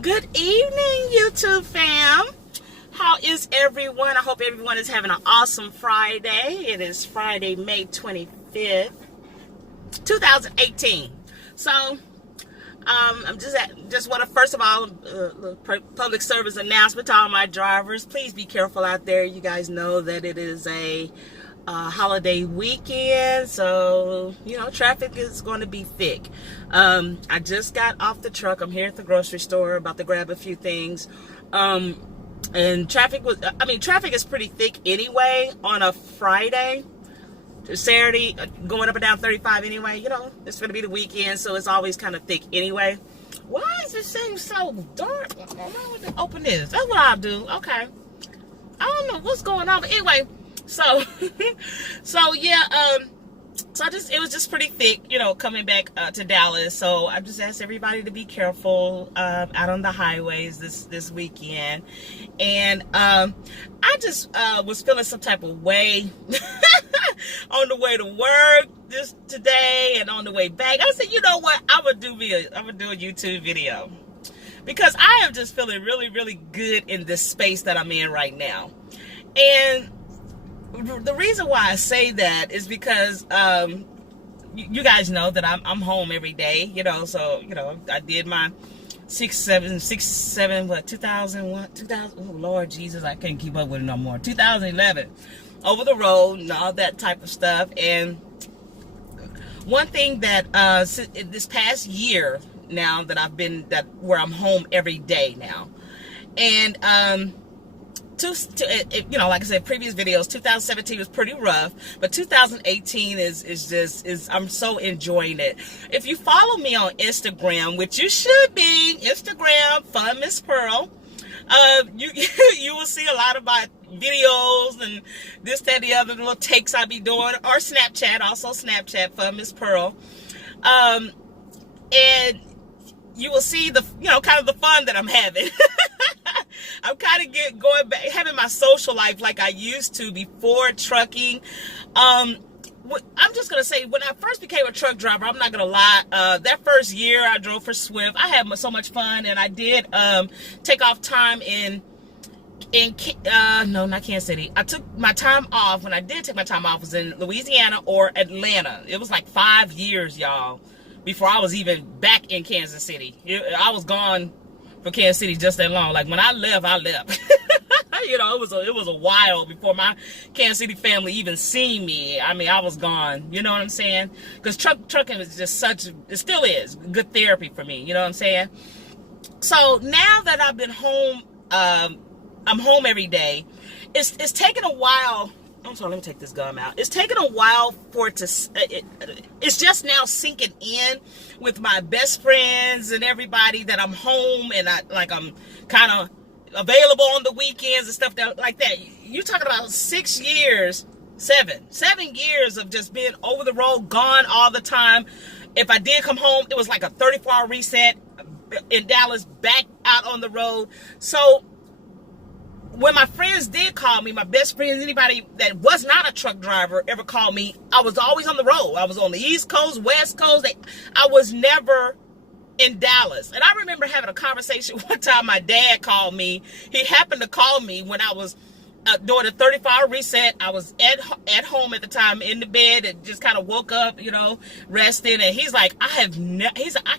Good evening, YouTube fam. How is everyone? I hope everyone is having an awesome Friday. It is Friday, May 25th, 2018. So, I'm just want to first of all, public service announcement to all my drivers. Please be careful out there. You guys know that it is a holiday weekend, so traffic is going to be thick. I just got off the truck. I'm here at the grocery store, about to grab a few things, and traffic is pretty thick anyway on a Friday. Saturday, going up and down 35 anyway. It's going to be the weekend, so it's always kind of thick anyway. Why is this thing so dark? I don't know what to open this. That's what I'll do. Okay, I don't know what's going on, but anyway. So yeah, it was just pretty thick, coming back to Dallas. So I just asked everybody to be careful out on the highways this weekend. And I just was feeling some type of way on the way to work today and on the way back. I said, you know what? I'm gonna do a YouTube video because I am just feeling really, really good in this space that I'm in right now. And the reason why I say that is because you guys know that I'm home every day, so I did my 2001, oh Lord Jesus, I can't keep up with it no more. 2011, over the road and all that type of stuff. And one thing that this past year now that where I'm home every day now, and like I said, previous videos, 2017 was pretty rough, but 2018 is I'm so enjoying it. If you follow me on Instagram, which you should be, Instagram, Fun Miss Pearl, you will see a lot of my videos and this, that, the other little takes I be doing, or Snapchat, also Snapchat, Fun Miss Pearl, and you will see the kind of the fun that I'm having. I'm kind of going back, having my social life like I used to before trucking. I'm just going to say, when I first became a truck driver, I'm not going to lie, that first year I drove for Swift, I had so much fun, and I did take off time no, not Kansas City. I took my time off. When I did take my time off, was in Louisiana or Atlanta. It was like 5 years, y'all, before I was even back in Kansas City. I was gone for Kansas City just that long. Like when I left, I left. It was a while before my Kansas City family even seen me. I mean, I was gone. You know what I'm saying? Because trucking is just it still is good therapy for me. You know what I'm saying? So now that I've been home, I'm home every day. It's taken a while. I'm sorry, let me take this gum out. It's taken a while for it to, it's just now sinking in with my best friends and everybody that I'm home and I'm kind of available on the weekends and stuff like that. You're talking about 7 years of just being over the road, gone all the time. If I did come home, it was like a 34-hour reset in Dallas, back out on the road. So when my friends did call me, my best friends, anybody that was not a truck driver ever called me, I was always on the road. I was on the East Coast, West Coast. I was never in Dallas. And I remember having a conversation one time. My dad called me. He happened to call me when I was doing a 35-hour reset. I was at home at the time, in the bed, and just kind of woke up, resting. And he's like, I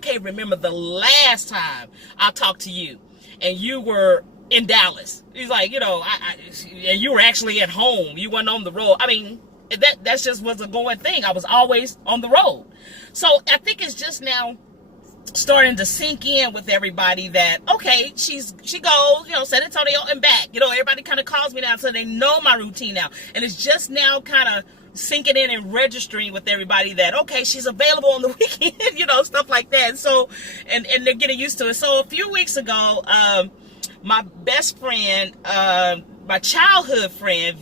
can't remember the last time I talked to you and you were in Dallas. He's like, and you were actually at home. You weren't on the road. I mean, that's just was a going thing. I was always on the road. So I think it's just now starting to sink in with everybody that, okay, she goes, San Antonio and back. Everybody kind of calls me now, so they know my routine now. And it's just now kind of sinking in and registering with everybody that, okay, she's available on the weekend, stuff like that. So, and they're getting used to it. So a few weeks ago, my best friend, my childhood friend,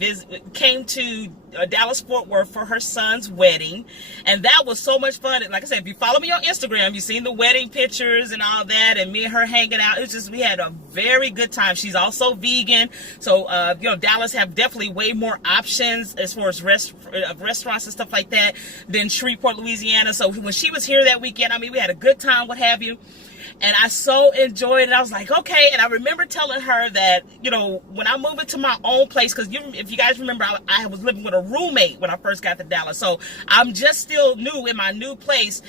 came to Dallas-Fort Worth for her son's wedding, and that was so much fun. Like I said, if you follow me on Instagram, you've seen the wedding pictures and all that, and me and her hanging out. It's just, we had a very good time. She's also vegan, so Dallas have definitely way more options as far as restaurants and stuff like that than Shreveport, Louisiana. So when she was here that weekend, I mean, we had a good time, what have you. And I so enjoyed it. I was like, okay. And I remember telling her that, you know, when I move into my own place, because if you guys remember, I was living with a roommate when I first got to Dallas. So I'm just still new in my new place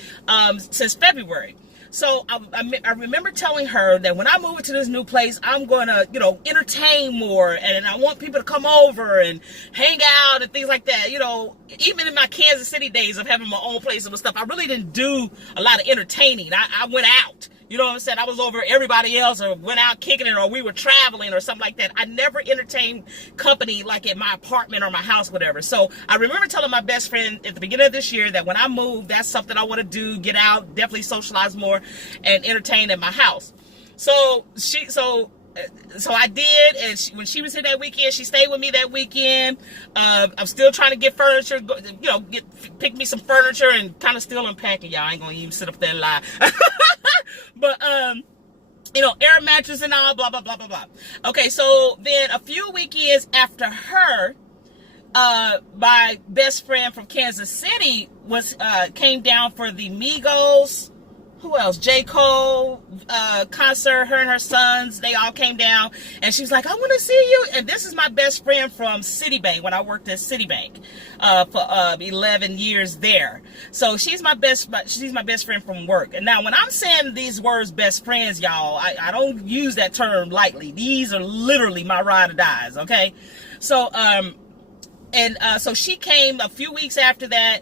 since February. So I remember telling her that when I move into this new place, I'm going to, you know, entertain more. And I want people to come over and hang out and things like that. You know, even in my Kansas City days of having my own place and stuff, I really didn't do a lot of entertaining. I went out. You know what I'm saying? I was over everybody else or went out kicking it or we were traveling or something like that. I never entertained company like at my apartment or my house, whatever. So I remember telling my best friend at the beginning of this year that when I move, that's something I want to do, get out, definitely socialize more and entertain at my house. So I did, and when she was here that weekend, she stayed with me that weekend. I'm still trying to get furniture, you know, pick me some furniture and kind of still unpacking, y'all. I ain't gonna even sit up there and lie. But, you know, air mattress and all, blah, blah, blah, blah, blah. Okay, so then a few weekends after her, my best friend from Kansas City came down for the Migos, who else? J. Cole concert. Her and her sons, they all came down, and she was like, I want to see you. And this is my best friend from Citibank, when I worked at Citibank for 11 years there. So she's my best friend from work. And now when I'm saying these words, best friends, y'all, I don't use that term lightly. These are literally my ride or dies, okay? So so she came a few weeks after that.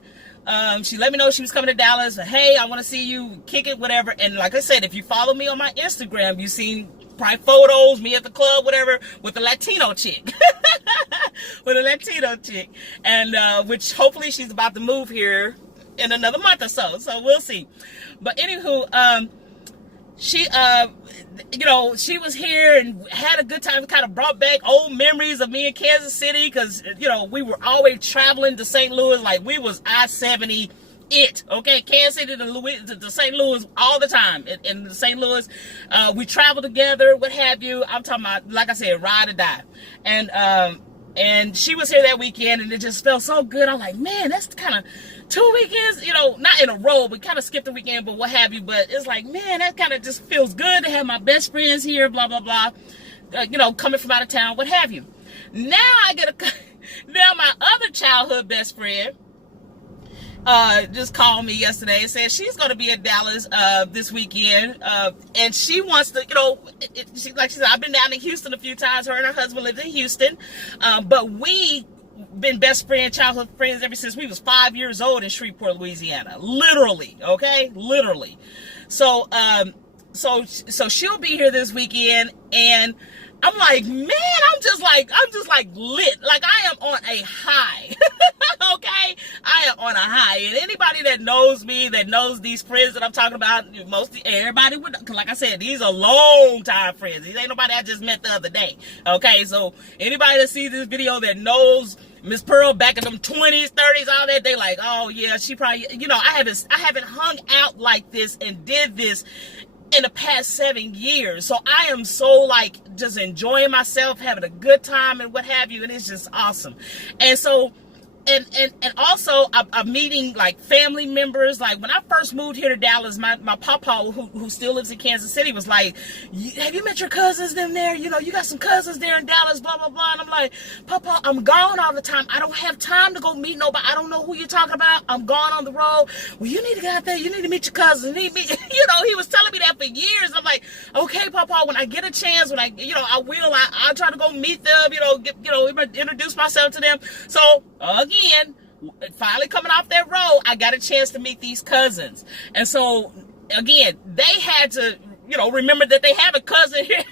She let me know she was coming to Dallas. Hey, I want to see you, kick it, whatever. And like I said, if you follow me on my Instagram, you've seen probably photos, me at the club, whatever, with a Latino chick. With a Latino chick. And which hopefully she's about to move here in another month or so. So we'll see. But anywho, she, you know, she was here and had a good time. It kind of brought back old memories of me in Kansas City because, you know, we were always traveling to St. Louis. Like, we was I-70 okay? Kansas City to St. Louis all the time. In St. Louis, we traveled together, what have you. I'm talking about, like I said, ride or die. And she was here that weekend, and it just felt so good. I'm like, man, that's kind of 2 weekends, you know, not in a row, but kind of skipped the weekend, but what have you. But it's like, man, that kind of just feels good to have my best friends here, blah, blah, blah, you know, coming from out of town, what have you. Now now my other childhood best friend just called me yesterday and said she's going to be in Dallas this weekend, and she wants to, you know, like she said, I've been down in Houston a few times. Her and her husband lived in Houston, but we been best friend, childhood friends ever since we was 5 years old in Shreveport, Louisiana. Literally, okay, literally. So so she'll be here this weekend, and I'm like, man, I'm just like lit. Like, I am on a high. Okay? I am on a high. And anybody that knows me, that knows these friends that I'm talking about, mostly everybody would, cause like I said, these are long time friends. These ain't nobody I just met the other day. Okay? So anybody that sees this video that knows Miss Pearl back in them 20s, 30s, all that, they like, oh yeah, she probably, you know, I haven't hung out like this and did this in the past 7 years. So I am so like just enjoying myself, having a good time and what have you, and it's just awesome. And so and also I'm meeting like family members. Like, when I first moved here to Dallas, my papa, who still lives in Kansas City, was like, have you met your cousins them there? You know, you got some cousins there in Dallas, blah, blah, blah. And I'm like, Papa, I'm gone all the time. I don't have time to go meet nobody. I don't know who you're talking about. I'm gone on the road. Well, you need to get out there. You need to meet your cousins. You know, he was telling me that for years. I'm like, okay, Papa, when I get a chance, when I'll try to go meet them, introduce myself to them. So again, finally coming off that road, I got a chance to meet these cousins. And so again, they had to, remember that they have a cousin here,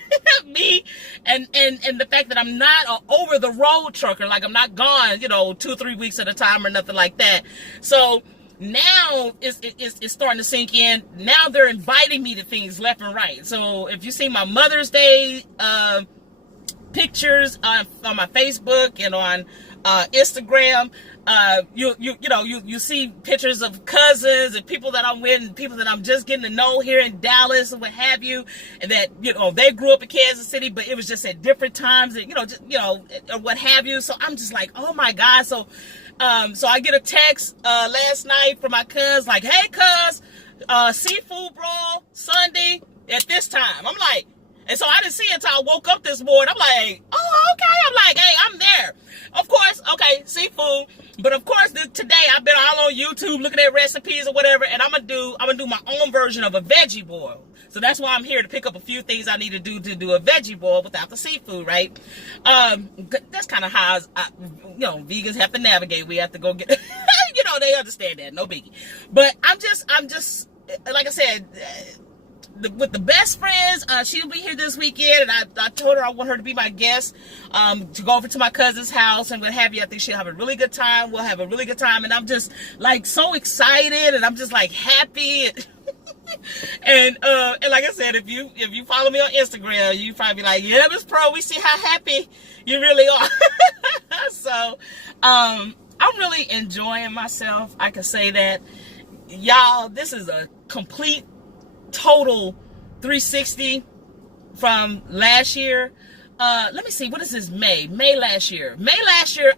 me, and the fact that I'm not an over the road trucker, like I'm not gone, 2 or 3 weeks at a time or nothing like that. So now it's starting to sink in. Now they're inviting me to things left and right. So if you see my Mother's Day pictures on my Facebook and on Instagram, you see pictures of cousins and people that I'm with and people that I'm just getting to know here in Dallas and what have you, and that they grew up in Kansas City, but it was just at different times, and or what have you. So I'm just like, oh my God. So I get a text last night from my cuz, like, hey cuz, seafood brawl Sunday, at this time. I'm like, and so I didn't see it until I woke up this morning. I'm like, oh, okay. I'm like, hey, I'm there. Of course, okay, seafood. But of course, today I've been all on YouTube looking at recipes or whatever, and I'm gonna do my own version of a veggie boil. So that's why I'm here to pick up a few things I need to do a veggie boil without the seafood, right? That's kind of how vegans have to navigate. We have to go get, they understand that, no biggie. But I'm just like I said. With the best friends, she'll be here this weekend, and I told her I want her to be my guest, to go over to my cousin's house and what have you. I think she'll have a really good time. We'll have a really good time, and I'm just like so excited, and I'm just like happy. And like I said, if you follow me on Instagram, you probably be like, yeah, Miss Pro, we see how happy you really are. So I'm really enjoying myself. I can say that, y'all. This is a complete total 360 from last year. Let me see, what is this? May last year,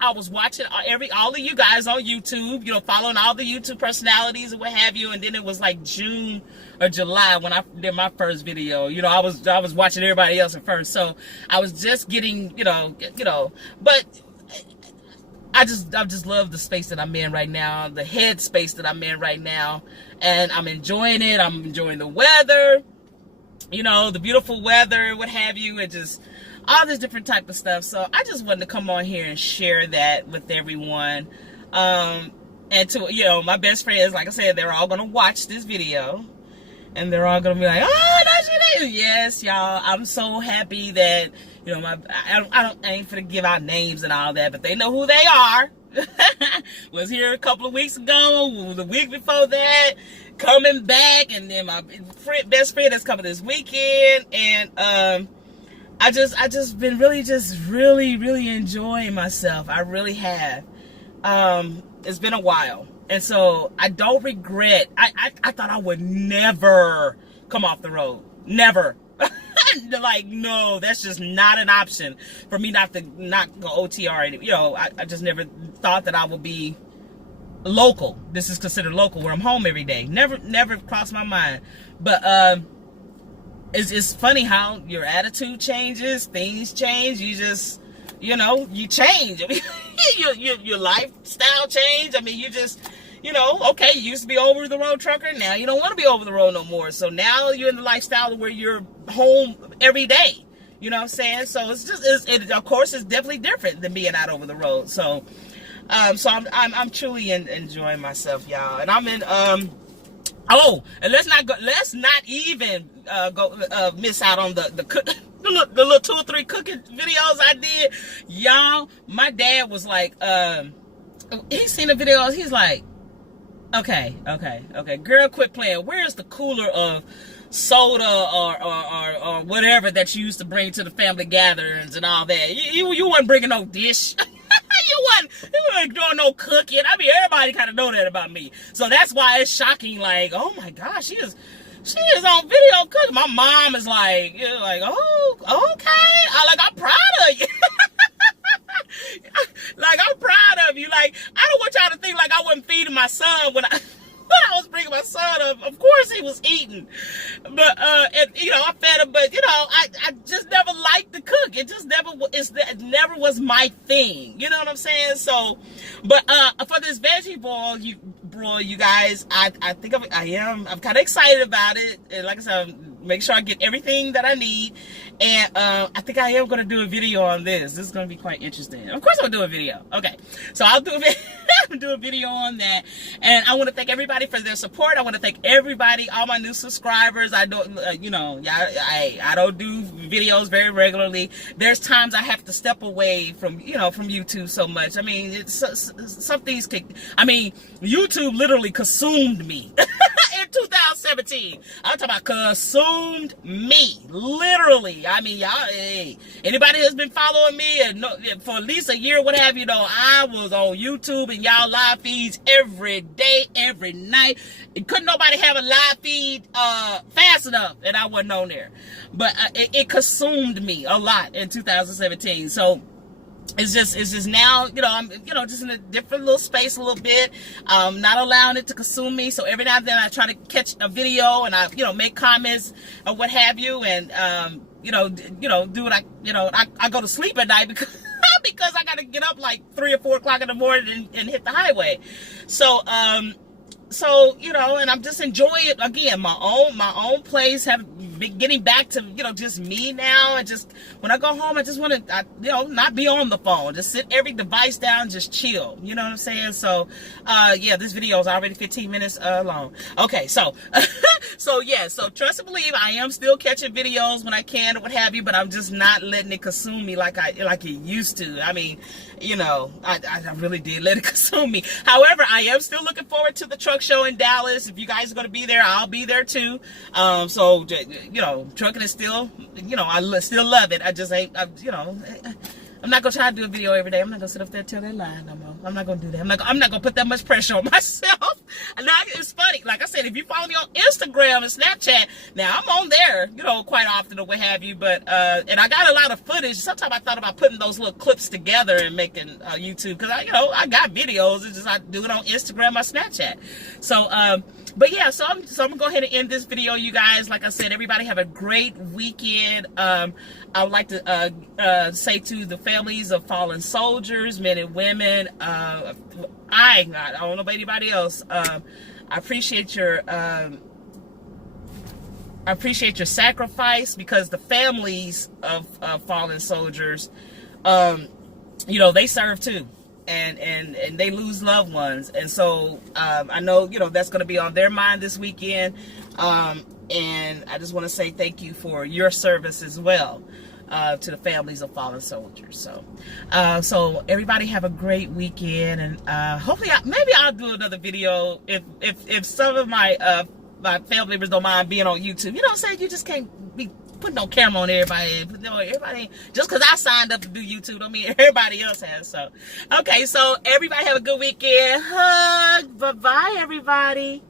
I was watching all of you guys on YouTube, following all the YouTube personalities and what have you. And then it was like June or July when I did my first video. I was watching everybody else at first, so I was just getting, but I just love the space that I'm in right now, the head space that I'm in right now, and I'm enjoying it. I'm enjoying the weather, the beautiful weather, what have you, and just all this different type of stuff. So I just wanted to come on here and share that with everyone. And to, my best friends, like I said, they're all going to watch this video, and they're all going to be like, oh, that's your name. Yes, y'all, I'm so happy that, I ain't finna give out names and all that, but they know who they are. Was here a couple of weeks ago, the week before that, coming back, and then my best friend is coming this weekend, and I just been really enjoying myself. I really have. It's been a while, and so I don't regret. I thought I would never come off the road, never. Like, no, that's just not an option for me not go OTR. I just never thought that I would be local. This is considered local, where I'm home every day. Never crossed my mind. But it's funny how your attitude changes, things change. You just, you change. I mean, your lifestyle change. I mean, you just, okay, you used to be over the road trucker. Now you don't want to be over the road no more. So now you're in the lifestyle where you're home every day. You know what I'm saying? So of course, it's definitely different than being out over the road. So, I'm truly enjoying myself, y'all. And I'm in, and let's not even miss out on the little 2 or 3 cooking videos I did. Y'all, my dad was like, he's seen the videos. He's like, okay, girl, quit playing. Where's the cooler of soda or whatever that you used to bring to the family gatherings and all that? You wasn't bringing no dish. You wasn't doing no cooking. I mean, everybody kind of know that about me. So that's why it's shocking. Like, oh my gosh, she is on video cooking. My mom is like, oh, okay. I'm proud of you. Like, I'm proud of you. Like, I don't want y'all to think like I wasn't feeding my son when I was bringing my son up. Of course he was eating. But, I fed him. But, I just never liked to cook. It just it never was my thing. You know what I'm saying? So, but for this veggie boil, you guys, I think I'm kind of excited about it. And like I said, make sure I get everything that I need. And I think I am going to do a video on this. This is going to be quite interesting. Of course I'll do a video. Okay. So I'll do a video on that. And I want to thank everybody for their support. I want to thank everybody, all my new subscribers. I don't, I don't do videos very regularly. There's times I have to step away from YouTube so much. I mean, some things YouTube literally consumed me. In 2017, I'm talking about consumed me, literally. I mean, y'all, hey, anybody that's been following me for at least a year, what have you, I was on YouTube and y'all live feeds every day, every night. Couldn't nobody have a live feed fast enough, and I wasn't on there. But it consumed me a lot in 2017. So it's just now, I'm, just in a different little space a little bit, not allowing it to consume me. So every now and then I try to catch a video and I, make comments or what have you. And, do what I go to sleep at night because, because I got to get up like 3 or 4 o'clock in the morning and hit the highway. So, and I'm just enjoying it again, my own place, have been getting back to, just me now. And just when I go home, I just want to, not be on the phone, just sit every device down, just chill. You know what I'm saying? So, this video is already 15 minutes long. Okay. So, so trust and believe, I am still catching videos when I can or what have you, but I'm just not letting it consume me like it used to. I mean, I really did let it consume me. However, I am still looking forward to the truck show in Dallas. If you guys are going to be there, I'll be there too. So, trucking is still, I still love it. I just ain't, I'm not going to try to do a video every day. I'm not going to sit up there and tell that lie no more. I'm not going to do that. I'm not going to put that much pressure on myself. And now it's funny. Like I said, if you follow me on Instagram and Snapchat, now I'm on there, quite often or what have you. But, and I got a lot of footage. Sometimes I thought about putting those little clips together and making YouTube. Because, I got videos. It's just I do it on Instagram or Snapchat. So, but yeah, so I'm gonna go ahead and end this video, you guys. Like I said, everybody have a great weekend. I would like to say to the families of fallen soldiers, men and women, I don't know about anybody else. I appreciate your sacrifice, because the families of fallen soldiers, they serve too. And they lose loved ones, and so I know that's going to be on their mind this weekend, and I just want to say thank you for your service as well to the families of fallen soldiers. So everybody have a great weekend, and hopefully maybe I'll do another video if some of my family members don't mind being on YouTube. You know what I'm saying? You just can't be putting no camera on everybody. Everybody, just because I signed up to do YouTube don't mean everybody else has. So, okay, so everybody have a good weekend. Hug. Bye-bye, everybody.